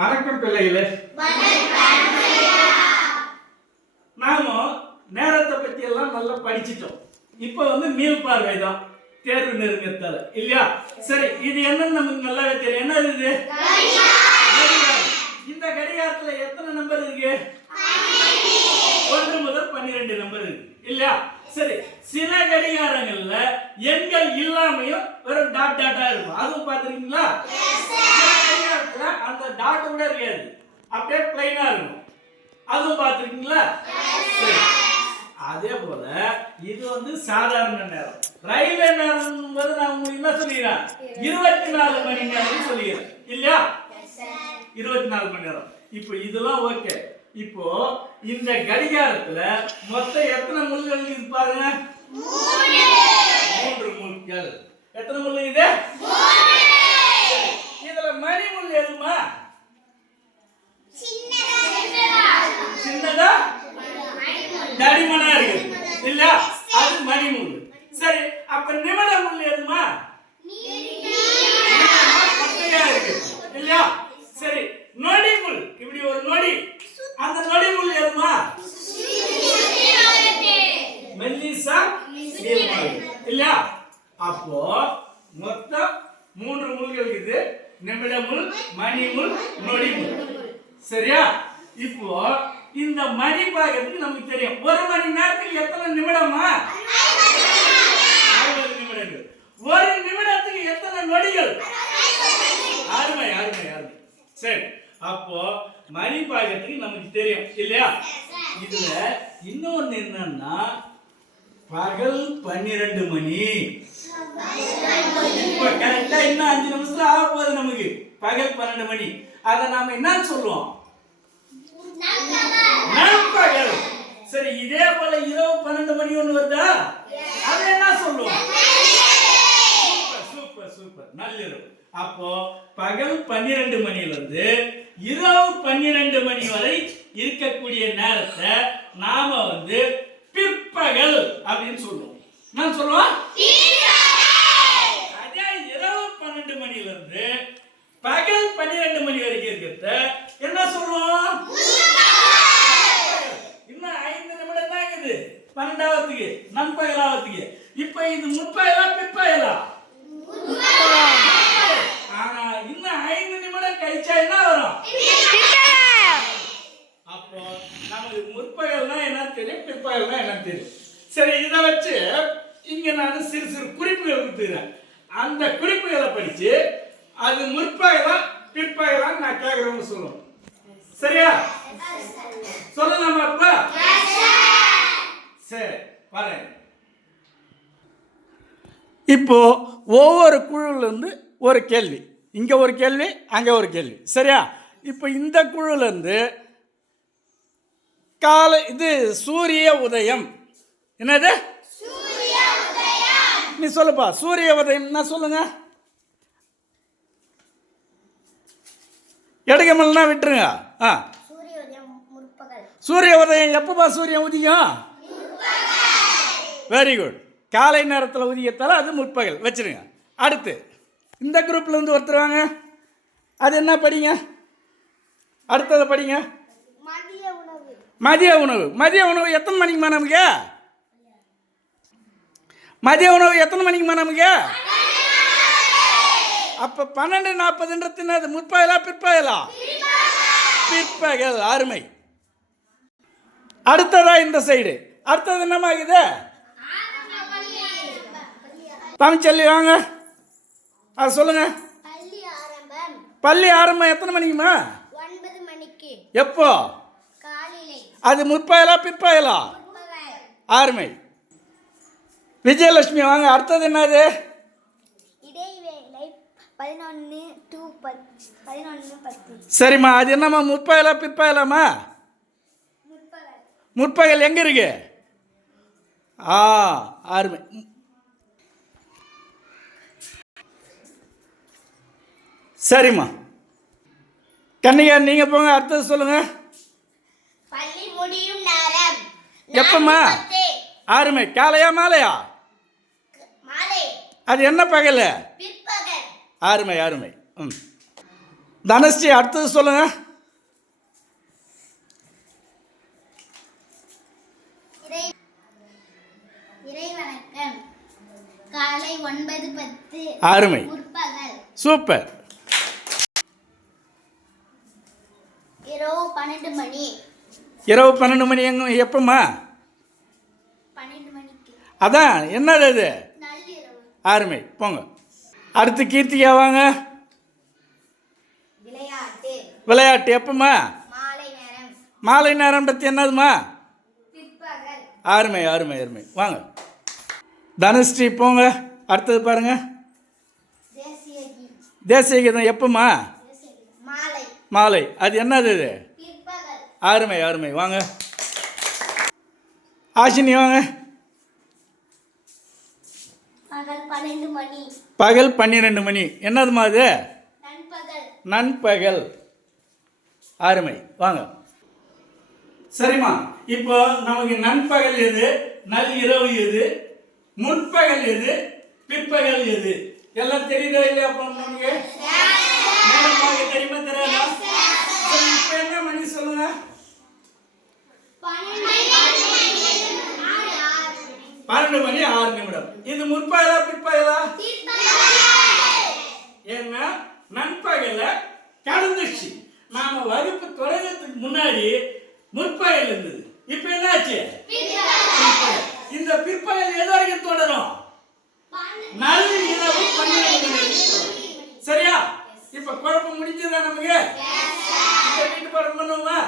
வணக்கம் பிள்ளைகளே. நாம நேரத்தை பத்தி எல்லாம் நல்லா படிச்சிட்டோம். இப்ப மீள் பார்வை தான் தேர்வு நெருங்கத்தால இல்லையா? சரி, இது என்னன்னு நமக்கு நல்லாவே தெரியும். என்ன இது? இந்த கடிகாரத்துல எத்தனை நம்பர் இருக்கு? 1 முதல் 12 நம்பர் இருக்கு இல்லையா? சரி, சில கடிகாரங்கள்ல எண்கள் இல்லாமையும் வெறும் டாட் டாட்டா இருக்கும். அதுவும் பாத்துருக்கீங்களா? அந்த டாட் கூட இருக்காது, அப்படியே பிளைனா இருக்கும். அதுவும் பாத்துருக்கீங்களா? அதே போல இது சாதாரண நேரம். ரயில்வே நேரம் போது நான் உங்களுக்கு என்ன சொல்லிடுறேன்? 24 மணி நேரம் சொல்லிடுறேன் இல்லையா? 24 மணி நேரம். இப்போ இதெல்லாம் ஓகே. இப்போ இந்த கடிகாரத்துல மொத்தம் எத்தனை முள்கள் இருக்கு பாருங்க. 3 முள்கள். எத்தனை முள் இது? இதுல மணி முள் எதுமா? சின்னதா தடிமனா இருக்கு இல்லையா? அது மணி முள். சரி, அப்ப நிமிட முள் எதுமா? பட்டையா இருக்கு இல்லையா? சரி, நொடி முள். இப்படி ஒரு நொடி, அந்த நொடி முள் எதுமா? மெல்லிசா இல்லையா? அப்போ மொத்தம் 3 முள்கள் இது. நிமிட முள், மணி முள், நொடி முள். சரியா? இப்போ இந்த மணி பாக்கிறதுக்கு நமக்கு தெரியும். 1 மணி நேரத்துக்கு எத்தனை நிமிடமா? 60 நிமிடங்கள். 1 நிமிடத்துக்கு எத்தனை நொடிகள்? அருமை அருமை அருமை. சரி, அப்போ மணி பாக்கிறதுக்கு நமக்கு தெரியும் இல்லையா? இதுல இன்னொன்னு என்னன்னா, பகல் 12 மணி. இப்ப கரெக்டா இன்னும் 5 நிமிஷத்துல ஆக போகுது நமக்கு பகல் 12 மணி. அத நாம என்ன சொல்லுவோம்? நண்பகல். சரி, இதே போல இரவு 12 மணி ஒண்ணு வருதா? அத என்ன சொல்லுவோம்? சூப்பர் சூப்பர், நள்ளிரவு. அப்போ பகல் 12 மணில இருந்து இரவு 12 மணி வரை இருக்கக்கூடிய நேரத்தை நாம பிற்பகல் அப்படின்னு சொல்லுவோம். நான் சொல்லுவோம் அதே இரவு 12 மணில இருந்து பகல் 12 மணி வரைக்கும் இருக்கிறத என்ன சொல்லுவோம்? இன்னும் 5 நிமிடம் தான் இருக்குது 12ஆவதுக்கு, நண்பகலாவதுக்கு. இப்ப இது முற்பகலா பிற்பகலா? ஆனா இன்னும் 5 நிமிடம் கழிச்சா என்ன வரும்? அப்போ நமக்கு முற்பகல்னா என்ன தெரியும், பிற்பகல்னா என்ன தெரியும். சரி, இதை வச்சு இங்க நான் சிறு சிறு குறிப்புகள் கொடுத்துக்கிறேன். அந்த குறிப்புகளை படிச்சு அது முற்பகலா பிற்பகலான்னு நான் கேட்கறவங்க சொல்லுவோம். சரியா? சொல்லலாமா? அப்ப சரி, பாருங்க. இப்போ ஒவ்வொரு குழுல இருந்து ஒரு கேள்வி, இங்க ஒரு கேள்வி, அங்க ஒரு கேள்வி. சரியா? இப்போ இந்த குழுல இருந்து காலை இது சூரிய உதயம். என்னது? நீ சொல்லுப்பா. சூரிய உதயம் என்ன சொல்லுங்க? எடுக்கமல்னா விட்டுருங்க. சூரிய உதயம் எப்பப்பா சூரியன் உதிக்கும்? Very good. காலை நேரத்தில் உதிக்கத்தால அது முற்பகல் வச்சிருங்க. அடுத்து இந்த குரூப்ல இருந்து ஒருத்தர் வாங்க. அது என்ன படிங்க? அடுத்ததை படிங்க. மதிய உணவு. மதிய உணவு எத்தனை மணிக்குமா நமக்கு? மதிய உணவு எத்தனை மணிக்குமா நமக்கு? அப்ப 12:40 அது முற்பகலா பிற்பகலா? பிற்பகல். அருமை. அடுத்ததா இந்த சைடு. அடுத்தது என்னமா இது? தமிழ்ச்சொல்லி வாங்க, அது சொல்லுங்க. பள்ளி ஆரம்பம் எத்தனை மணிக்குமா? 9 மணிக்கு. எப்போ? காலையிலே. அது முற்பகலா பிற்பகலா? அருமை. விஜயலட்சுமி வாங்க. அடுத்தது என்னது? இடைவேளை 11 to 11:10. சரிம்மா, அது என்னம்மா? முற்பகலா பிற்பகலாமா? முற்பகல். எங்க இருக்கு? அருமை. சரிம்மா, கன்னிகா நீங்க போங்க. அடுத்தது சொல்லுங்க. பள்ளி முடியும் நேரம் எப்பமா? அருமை. காலையா மாலையா? மாலை. அது என்ன பகல்? பிற்பகல். அருமை அருமை. தனஸ்ரீ அடுத்தது சொல்லுங்க. இறைவணக்கம். காலை 9:10. அருமை, முற்பகல். சூப்பர். இரவு 12 மணி. இரவு 12 மணி எப்பமா? 12 மணிக்கு. அதான் என்னது அது? நள்ளிரவு. அருமை, போங்க. அடுத்து கீர்த்திகா வாங்க. விளையாட்டு. விளையாட்டு எப்பமா? மாலை நேரம். மாலை நேரம்ன்றது என்னதுமா? பிற்பகல். அருமை அருமை அருமை, வாங்க. தனுஸ்ரீ போங்க. அடுத்தது பாருங்க. தேசிய கீதம். தேசிய கீதம் எப்பமா? மாலை. மாலை. அது என்னது இது? பிற்பகல். அருமை அருமை, வாங்க. ஆஷினி வாங்க. பகல் 12 மணி. பகல் 12 மணி என்னதுமா அது? நண்பகல். நண்பகல். அருமை, வாங்க. சரிம்மா, இப்போ நமக்கு நண்பகல் எது, நள்ளிரவு எது, முற்பகல் எது, பிற்பகல் எது எல்லாம் தெரியுதா இல்லையா? அப்போ நமக்கு நேரமாக தெரியுமா தெரியாதா? சரி, இப்போ என்ன மணி சொல்லுங்க? 12 மணி 6 நிமிடம். இது முற்பகலா பிற்பகலா? ஏன்னா நண்பகல கடந்துச்சு. நாம வகுப்பு தொடங்கிறதுக்கு முன்னாடி முற்பகல் இருந்தது. இப்ப என்னாச்சு? பிற்பகல். இந்த பிற்பகல் எது வரைக்கும் தொடரும்? நள்ளிரவு 12 மணி. சரியா? இப்ப குழப்பம் முடிஞ்சதா நமக்கு? இப்ப வீட்டு பாடம் பண்ணுவோமா?